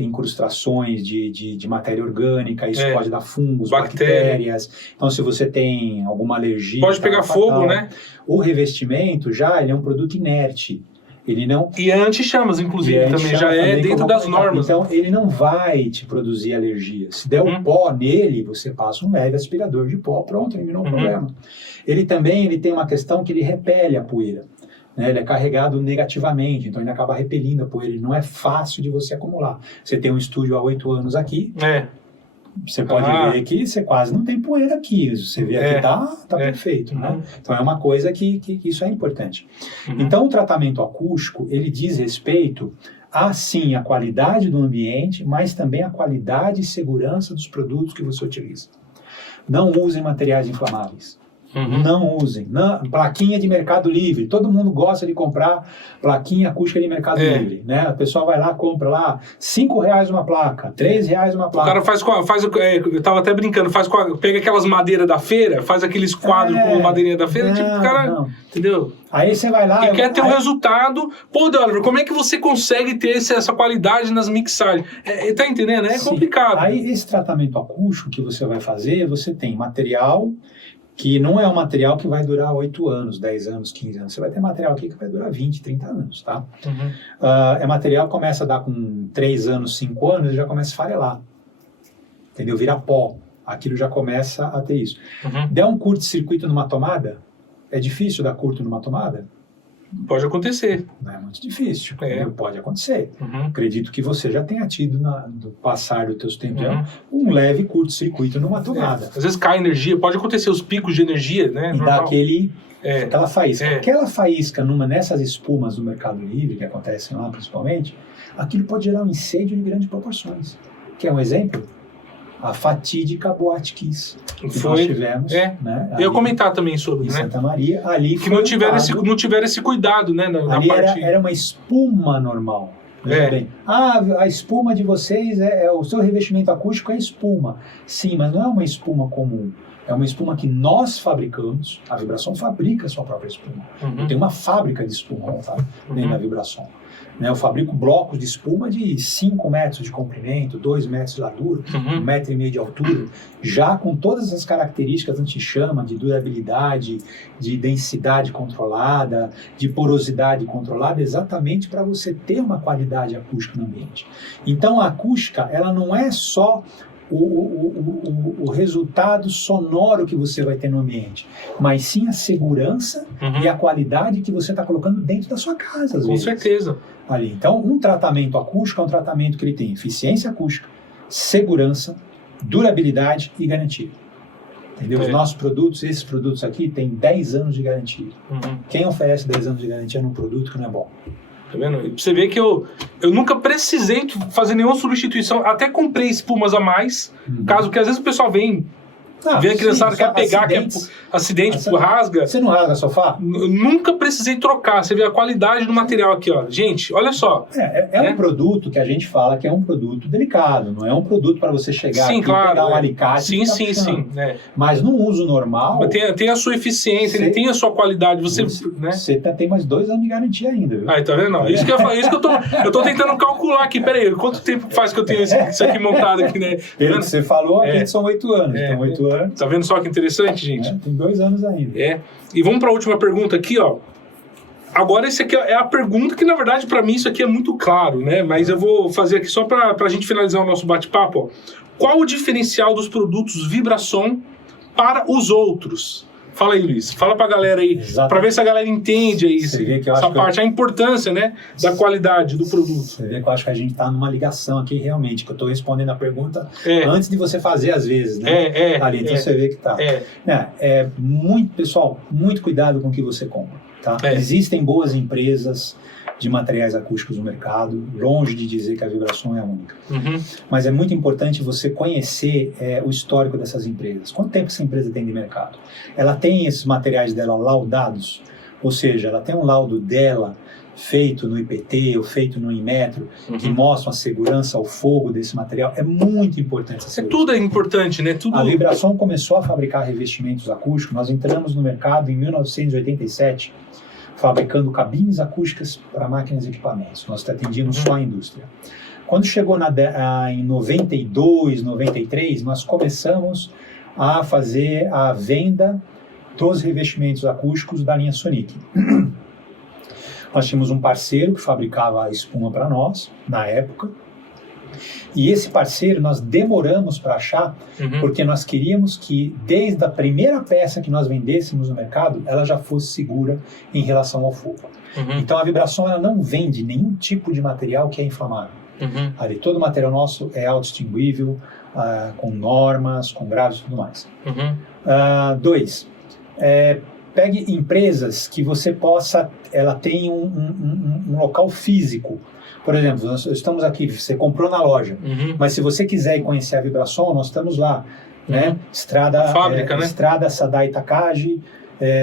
incrustações de matéria orgânica, isso pode dar fungos, bactérias. Então, se você tem alguma alergia... Pode pegar fogo, né? O revestimento ele é um produto inerte. Ele não... E é anti-chamas, inclusive, também. Já é dentro das normas. Então, ele não vai te produzir alergia. Se der um pó nele, você passa um leve aspirador de pó, pronto, eliminou o problema. Ele tem uma questão que ele repele a poeira. Né? Ele é carregado negativamente, então ele acaba repelindo a poeira. Ele não é fácil de você acumular. Você tem um estúdio há 8 anos aqui... Você pode ver que você quase não tem poeira aqui. Você vê aqui, tá perfeito, né? Então é uma coisa que isso é importante. Então o tratamento acústico, ele diz respeito a, sim, a qualidade do ambiente, mas também a qualidade e segurança dos produtos que você utiliza. Não usem materiais inflamáveis. Não usem. Plaquinha de Mercado Livre. Todo mundo gosta de comprar plaquinha acústica de Mercado Livre. Né? A pessoa vai lá, compra lá R$5 uma placa, R$3 uma placa. O cara eu tava até brincando, pega aquelas madeiras da feira, faz aqueles quadros com madeirinha da feira, tipo, o cara, entendeu? Aí você vai lá... E quer ter um resultado... Pô, Oliver, como é que você consegue ter essa qualidade nas mixagens? Tá entendendo? É complicado. Aí esse tratamento acústico que você vai fazer, você tem material... que não é um material que vai durar 8 anos, 10 anos, 15 anos. Você vai ter material aqui que vai durar 20, 30 anos, tá? É material que começa a dar com 3 anos, 5 anos, e já começa a farelar. Entendeu? Vira pó. Aquilo já começa a ter isso. Der um curto-circuito numa tomada, é difícil dar curto numa tomada? Pode acontecer. Não é muito difícil. Pode acontecer. Acredito que você já tenha tido, no passar dos teus tempos, um leve curto-circuito numa tomada. Às vezes cai energia, pode acontecer os picos de energia, né? E dá aquela faísca. Aquela faísca nessas espumas do Mercado Livre, que acontecem lá principalmente, aquilo pode gerar um incêndio de grandes proporções. Quer um exemplo? A fatídica Boate Kiss que nós tivemos, né? Eu ia comentar também sobre, em Santa Maria, ali que não tiveram esse cuidado, né? Ali era uma espuma normal. Bem, a espuma de vocês o seu revestimento acústico é espuma. Sim, mas não é uma espuma comum. É uma espuma que nós fabricamos. A Vibrason fabrica a sua própria espuma. Eu tenho uma fábrica de espuma montada dentro da Vibrason. Eu fabrico blocos de espuma de 5 metros de comprimento, 2 metros de largura, 1,5 metro de altura, já com todas as características anti-chama, de durabilidade, de densidade controlada, de porosidade controlada, exatamente para você ter uma qualidade acústica no ambiente. Então a acústica, ela não é só o resultado sonoro que você vai ter no ambiente, mas sim a segurança e a qualidade que você está colocando dentro da sua casa, às vezes. Com certeza. Ali. Então, um tratamento acústico é um tratamento que ele tem eficiência acústica, segurança, durabilidade e garantia. Entendeu? Os nossos produtos, esses produtos aqui, têm 10 anos de garantia. Quem oferece 10 anos de garantia num produto que não é bom? Tá vendo? E pra você ver que eu nunca precisei fazer nenhuma substituição, até comprei espumas a mais, caso que às vezes o pessoal vem a criançada quer pegar, quer acidente, rasga. Você não rasga sofá? Nunca precisei trocar. Você vê a qualidade do material aqui, ó. Gente, olha só. É um produto que a gente fala que é um produto delicado. Não é um produto para você chegar aqui e pegar um alicate. Sim. Mas no uso normal... Tem a sua eficiência, ele tem a sua qualidade. Você tem mais 2 anos de garantia ainda, viu? Tá vendo? Não, isso que eu falo, isso que eu tô tentando calcular aqui. Pera aí, quanto tempo faz que eu tenho isso aqui montado aqui, né? Pelo que você falou, aqui são 8 anos. Então, 8 anos. Tá vendo só que interessante, gente? Tem 2 anos ainda. E vamos para a última pergunta aqui, ó. Agora, esse aqui é a pergunta que, na verdade, para mim, isso aqui é muito claro, né? Mas eu vou fazer aqui só para a gente finalizar o nosso bate-papo, ó. Qual o diferencial dos produtos Vibrason para os outros? Fala aí, Luiz. Fala pra galera aí, para ver se a galera entende aí essa parte, a importância, né, da qualidade do produto. Você vê que eu acho que a gente tá numa ligação aqui, realmente, que eu tô respondendo a pergunta antes de você fazer, às vezes, né? Então você vê que tá. Pessoal, muito cuidado com o que você compra, tá? Existem boas empresas de materiais acústicos no mercado, longe de dizer que a Vibrason é a única. Mas é muito importante você conhecer o histórico dessas empresas. Quanto tempo essa empresa tem de mercado? Ela tem esses materiais dela laudados, ou seja, ela tem um laudo dela feito no IPT ou feito no Inmetro, que mostram a segurança ao fogo desse material. É muito importante essa segurança. Tudo é importante, né? A Vibrason começou a fabricar revestimentos acústicos. Nós entramos no mercado em 1987, fabricando cabines acústicas para máquinas e equipamentos. Nós atendíamos só a indústria. Quando chegou em 92, 93, nós começamos a fazer a venda dos revestimentos acústicos da linha Sonic. Nós tínhamos um parceiro que fabricava a espuma para nós, na época, e esse parceiro nós demoramos para achar, porque nós queríamos que, desde a primeira peça que nós vendêssemos no mercado, ela já fosse segura em relação ao fogo. Então a Vibrason ela não vende nenhum tipo de material que é inflamável. Ali, todo o material nosso é auto-extinguível, com normas, com graus e tudo mais. 2. Pegue empresas que você possa... Ela tem um local físico. Por exemplo, nós estamos aqui, você comprou na loja, mas se você quiser ir conhecer a Vibrason, nós estamos lá, né? Fábrica, né? Estrada Sadai Takagi,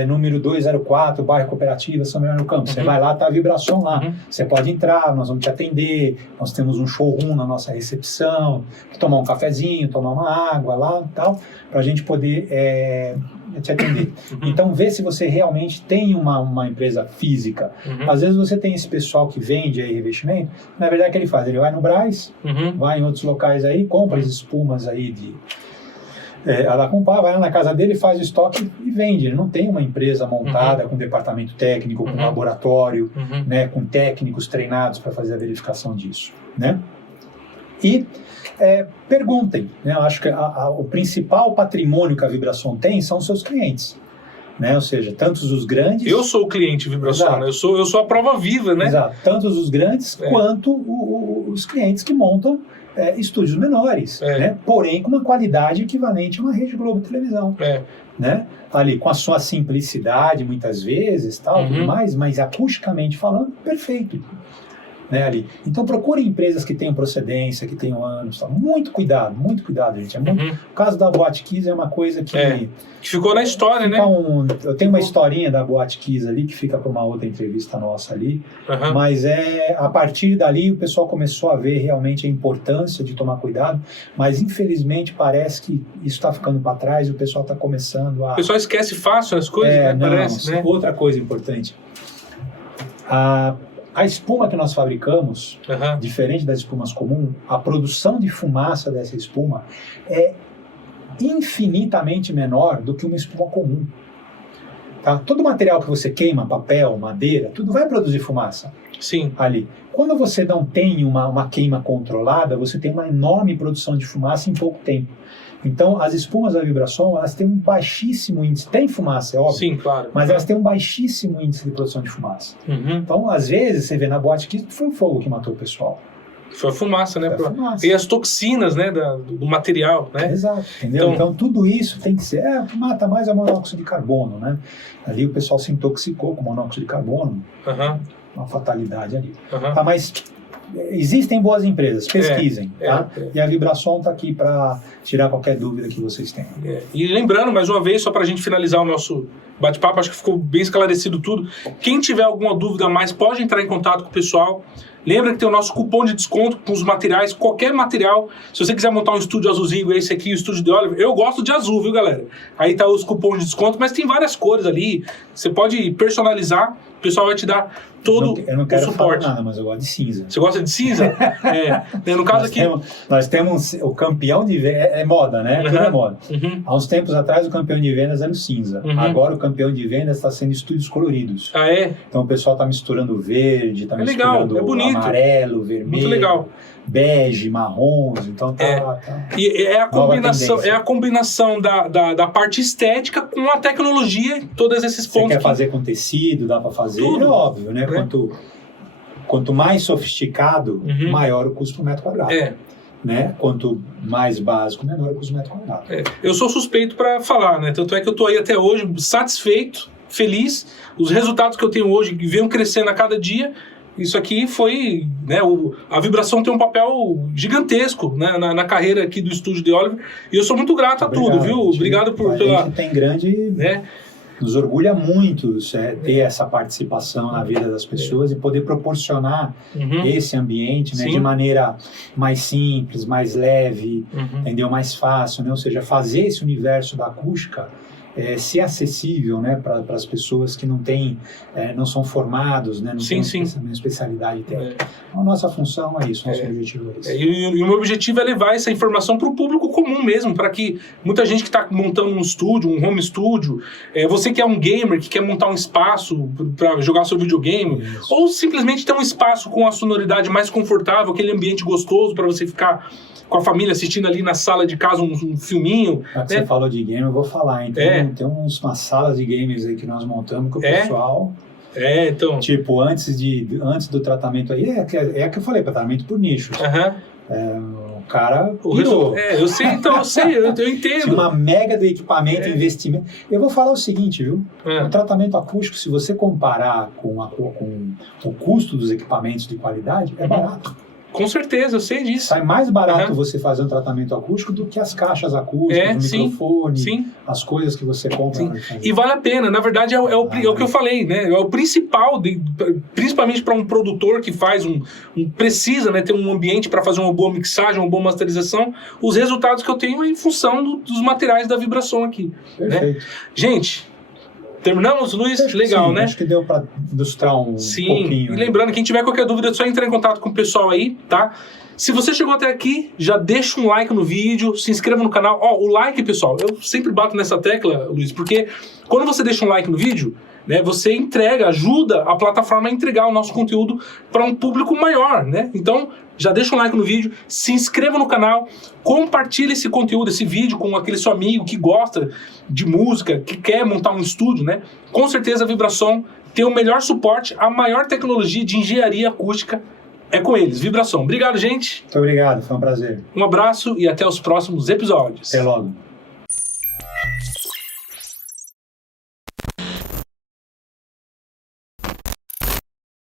número 204, bairro Cooperativa, São Bernardo do Campo. Você vai lá, tá a Vibrason lá. Você pode entrar, nós vamos te atender, nós temos um showroom na nossa recepção, tomar um cafezinho, tomar uma água lá e tal, para a gente poder te atender. Então, vê se você realmente tem uma empresa física. Às vezes você tem esse pessoal que vende aí revestimento, na verdade o que ele faz? Ele vai no Brás, vai em outros locais aí, compra as espumas aí ela compra, vai lá na casa dele, faz o estoque e vende. Ele não tem uma empresa montada com departamento técnico, com laboratório, né, com técnicos treinados para fazer a verificação disso, né? E perguntem, né? Eu acho que o principal patrimônio que a Vibrason tem são os seus clientes, né? Ou seja, tantos os grandes... Eu sou o cliente Vibrason, né? Eu sou a prova viva, né? Exato. Tantos os grandes quanto os clientes que montam estúdios menores, né? Porém com uma qualidade equivalente a uma Rede Globo Televisão, né? Ali com a sua simplicidade muitas vezes, tal, tudo mais, mas acusticamente falando, perfeito, né? Ali. Então procurem empresas que tenham procedência, que tenham anos, tal. Muito cuidado, gente. O caso da Boate Kiss é uma coisa que ficou na história, né? Eu tenho uma historinha da Boate Kiss ali que fica para uma outra entrevista nossa ali, mas a partir dali o pessoal começou a ver realmente a importância de tomar cuidado, mas infelizmente parece que isso está ficando para trás e o pessoal está começando a... O pessoal esquece fácil as coisas, né? Parece, né? Outra coisa importante, a espuma que nós fabricamos, diferente das espumas comuns, a produção de fumaça dessa espuma é infinitamente menor do que uma espuma comum. Tá? Todo material que você queima, papel, madeira, tudo vai produzir fumaça. Sim. ali. Quando você não tem uma queima controlada, você tem uma enorme produção de fumaça em pouco tempo. Então, as espumas da vibração, elas têm um baixíssimo índice. Tem fumaça, é óbvio. Sim, claro. Mas elas têm um baixíssimo índice de produção de fumaça. Uhum. Então, às vezes, você vê na boate que foi o fogo que matou o pessoal. Foi a fumaça, né? Foi a fumaça. E as toxinas, né? Do material, né? Exato, entendeu? Então, tudo isso tem que ser... o que mata mais é o monóxido de carbono, né? Ali o pessoal se intoxicou com monóxido de carbono. Uhum. Uma fatalidade ali. Uhum. Tá, mas... Existem boas empresas, pesquisem, tá? E a Vibrason está aqui para tirar qualquer dúvida que vocês tenham. E lembrando, mais uma vez, só para a gente finalizar o nosso bate-papo, acho que ficou bem esclarecido tudo. Quem tiver alguma dúvida a mais, pode entrar em contato com o pessoal. Lembra que tem o nosso cupom de desconto com os materiais, qualquer material. Se você quiser montar um estúdio azulzinho, esse aqui, o estúdio de Oliver, eu gosto de azul, viu, galera? Aí tá os cupons de desconto, mas tem várias cores ali. Você pode personalizar, o pessoal vai te dar todo eu não quero o suporte. Falar nada, mas eu gosto de cinza. Você gosta de cinza? No caso aqui... Nós temos o campeão de vendas, é moda, né? Tudo é moda. Há uns tempos atrás o campeão de vendas era o cinza. Agora o campeão de vendas está sendo estúdios coloridos. Ah, é? Então o pessoal está misturando verde, está misturando amarelo, vermelho. Muito legal. Bege, marrons, então tá... E é a combinação da parte estética com a tecnologia, todos esses pontos. Você quer fazer com tecido, dá para fazer, tudo. É óbvio, né? Quanto mais sofisticado, maior o custo por metro quadrado. Né? Quanto mais básico, menor o custo por metro quadrado. Eu sou suspeito para falar, né? Tanto é que eu tô aí até hoje satisfeito, feliz. Os resultados que eu tenho hoje venham crescendo a cada dia. Isso aqui foi, né, a Vibração tem um papel gigantesco, né, na carreira aqui do estúdio de Oliver, e eu sou muito grato a tudo, viu? Obrigado pela... A gente tem grande... Né? Nos orgulha muito ter essa participação na vida das pessoas e poder proporcionar esse ambiente, né, de maneira mais simples, mais leve, entendeu? Mais fácil, né? Ou seja, fazer esse universo da acústica ser acessível, né, para as pessoas que não são formados, né, não têm uma especialidade técnica. Então, a nossa função é isso, nosso objetivo é esse. E o meu objetivo é levar essa informação para o público comum mesmo, para que muita gente que está montando um estúdio, um home studio, você que é um gamer, que quer montar um espaço para jogar seu videogame, ou simplesmente ter um espaço com a sonoridade mais confortável, aquele ambiente gostoso para você ficar com a família assistindo ali na sala de casa um filminho. Já que você falou de game, eu vou falar, hein? Tem umas salas de games aí que nós montamos com o pessoal. Então... Tipo, antes do tratamento aí, é que eu falei, tratamento por nichos. O cara pirou. Eu sei, eu entendo. Tinha uma mega do equipamento, investimento. Eu vou falar o seguinte, viu? O tratamento acústico, se você comparar com o custo dos equipamentos de qualidade, é barato. Com certeza, eu sei disso. Sai mais barato você fazer um tratamento acústico do que as caixas acústicas, o microfone, as coisas que você compra. E vale a pena. Na verdade, é o que eu falei, né? É o principal, principalmente para um produtor que faz precisa, né, ter um ambiente para fazer uma boa mixagem, uma boa masterização. Os resultados que eu tenho é em função dos materiais da Vibração aqui. Perfeito. Né? Gente... Terminamos, Luiz? Legal, né? Acho que deu para ilustrar um pouquinho. E lembrando, quem tiver qualquer dúvida, é só entrar em contato com o pessoal aí, tá? Se você chegou até aqui, já deixa um like no vídeo, se inscreva no canal. O like, pessoal, eu sempre bato nessa tecla, Luiz, porque quando você deixa um like no vídeo, né, você ajuda a plataforma a entregar o nosso conteúdo para um público maior, né? Então, já deixa um like no vídeo, se inscreva no canal, compartilhe esse conteúdo, esse vídeo com aquele seu amigo que gosta de música, que quer montar um estúdio, né? Com certeza a Vibração tem o melhor suporte, a maior tecnologia de engenharia acústica é com eles. Vibração. Obrigado, gente. Muito obrigado, foi um prazer. Um abraço e até os próximos episódios. Até logo.